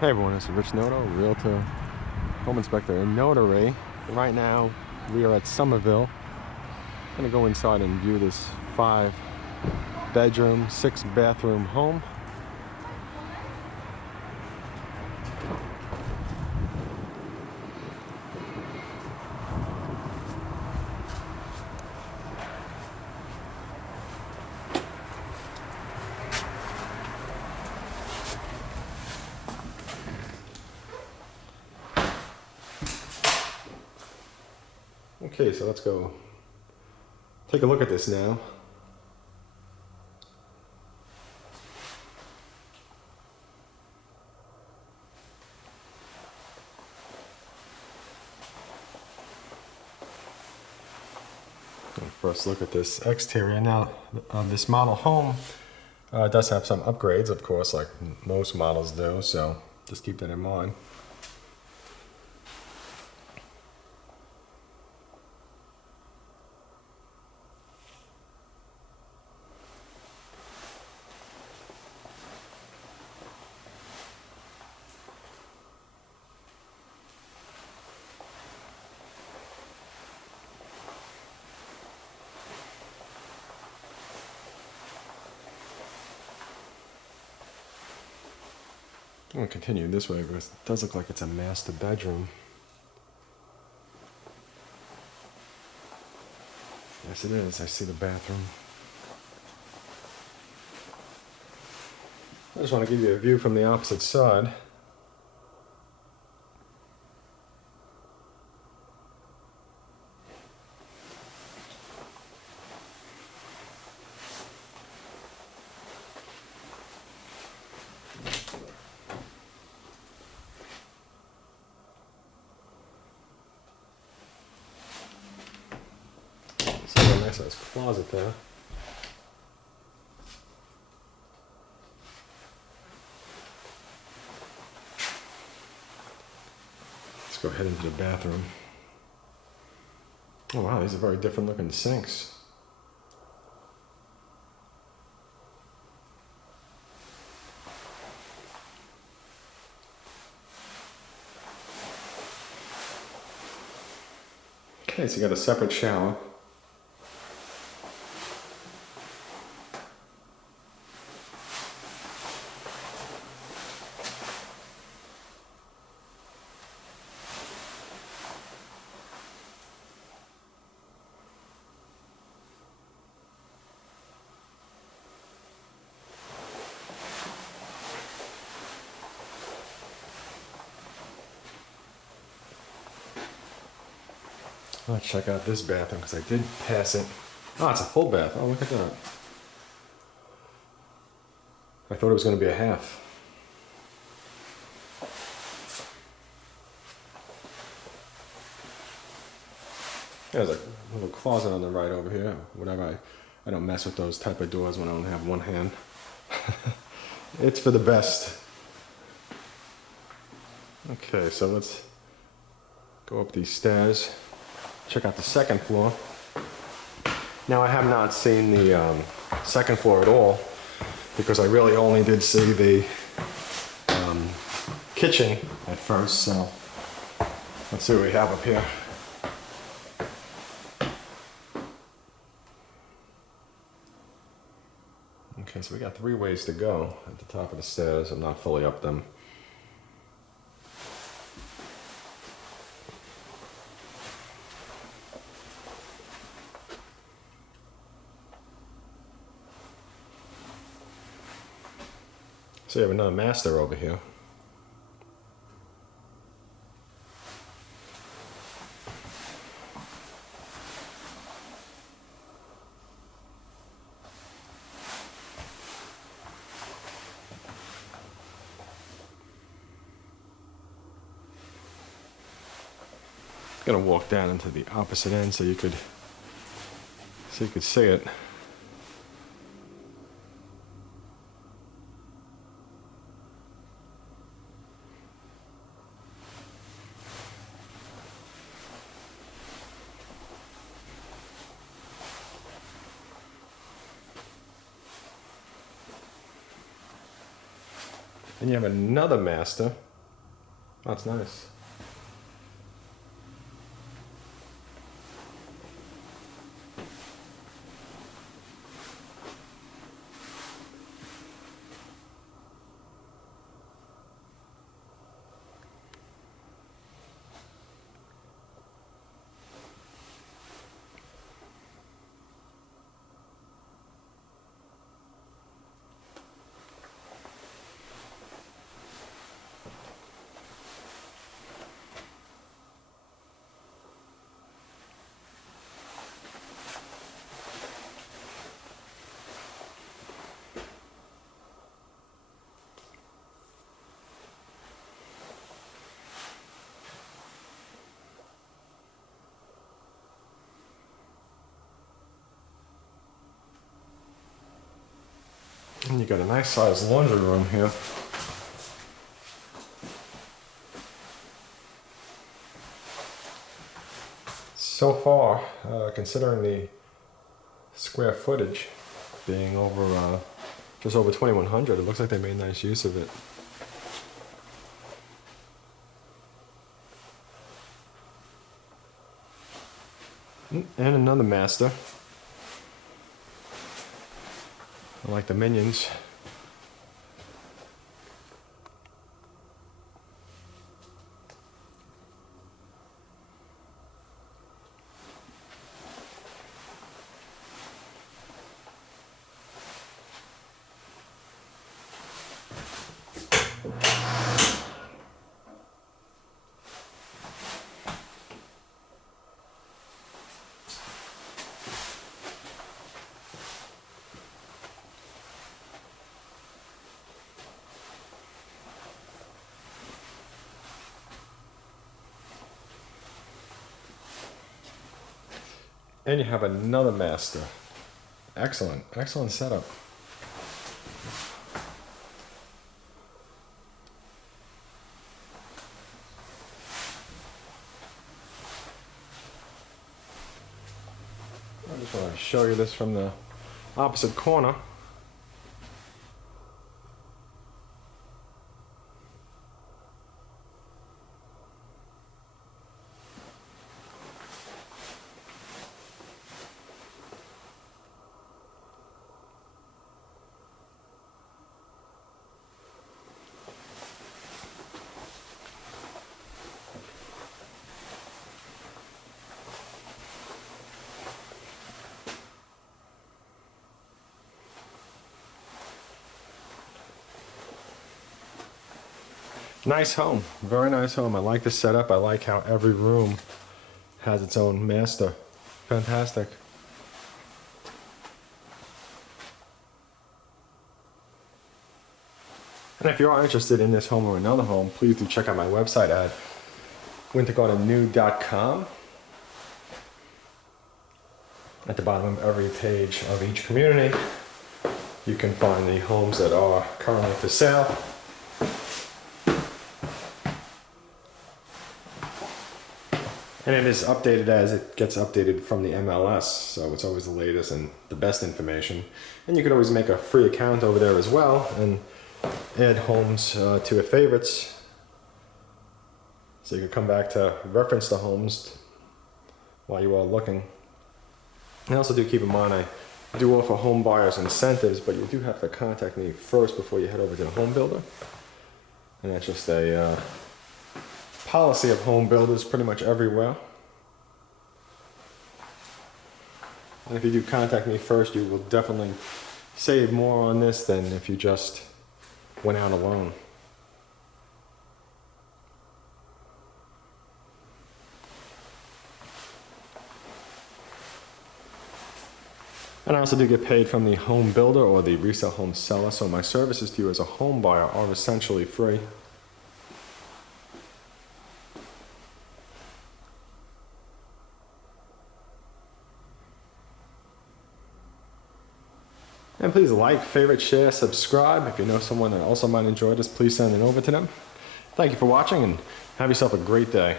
Hey everyone, it's Rich Noto, Realtor, Home Inspector in Notary. Right now, we are at Summerville. I'm gonna go inside and view this 5-bedroom, 6-bathroom home. Okay, so let's go take a look at this now. First look at this exterior. Now, this model home does have some upgrades, of course, like most models do, so just keep that in mind. I'm going to continue this way because it does look like it's a master bedroom. Yes, it is. I see the bathroom. I just want to give you a view from the opposite side. There's a nice size closet there. Let's go ahead into the bathroom. Oh wow, these are very different looking sinks. Okay, so you got a separate shower. Let's check out this bathroom because I did pass it. Oh, it's a full bath. Oh, look at that. I thought it was going to be a half. There's a little closet on the right over here. Whatever. I don't mess with those type of doors when I don't have one hand. It's for the best. Okay, so let's go up these stairs. Check out the second floor. Now I have not seen the second floor at all because I really only did see the kitchen at first, so let's see what we have up here. Okay, so we got 3 ways to go at the top of the stairs. I'm not fully up them. So you have another master over here. I'm gonna walk down into the opposite end so you could see it. And you have another master That's nice. And you got a nice sized laundry room here. So far, considering the square footage being over just over 2,100, it looks like they made nice use of it. And another master. I like the Minions. And you have another master. Excellent, excellent setup. I just want to show you this from the opposite corner. Nice home, very nice home. I like the setup. I like how every room has its own master. Fantastic. And if you are interested in this home or another home, please do check out my website at wintergardennew.com. At the bottom of every page of each community, you can find the homes that are currently for sale. And it is updated as it gets updated from the MLS, so it's always the latest and the best information. And you can always make a free account over there as well and add homes to your favorites. So you can come back to reference the homes while you are looking. And also do keep in mind, I do offer home buyers incentives, but you do have to contact me first before you head over to the home builder. And that's just a policy of home builders pretty much everywhere. And if you do contact me first, you will definitely save more on this than if you just went out alone. And I also do get paid from the home builder or the resale home seller, so my services to you as a home buyer are essentially free. And please like, favorite, share, subscribe. If you know someone that also might enjoy this, please send it over to them. Thank you for watching and have yourself a great day.